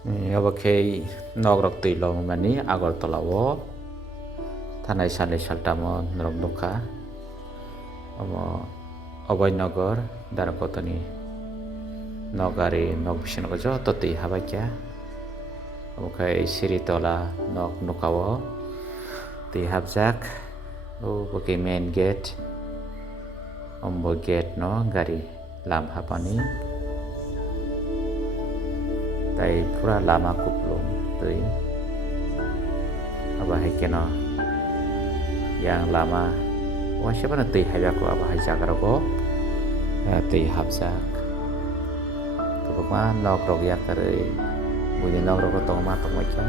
Oke nogrok tui lo mani Agartala o thanai sale saltamo norok nukha omo Abhainagar Darakotani nogari nog bisino joto tui habakya okai Siritola nog nukao tui habjak oke main gate ombo gate no gari lam hapani tai pura lama kuplung tui aba haikeno yang lama siapa tui habako aba haijagaroko tui habjak tubukma nok rok yakare buni nok rok tongma tongmaika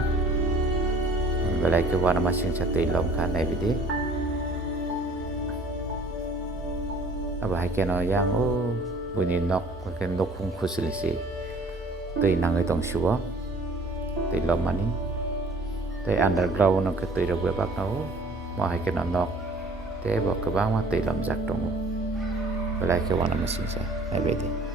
belai ke wana masing tui lomka naibidi aba haikeno yang buni nok ken nokung khusilisi tui nangai tong subo tui lomani tui underground no ke tui rok bebak no mo haikeno nok te bo kebang ma tui lomjak tongo belai ke wana masing sa naibidi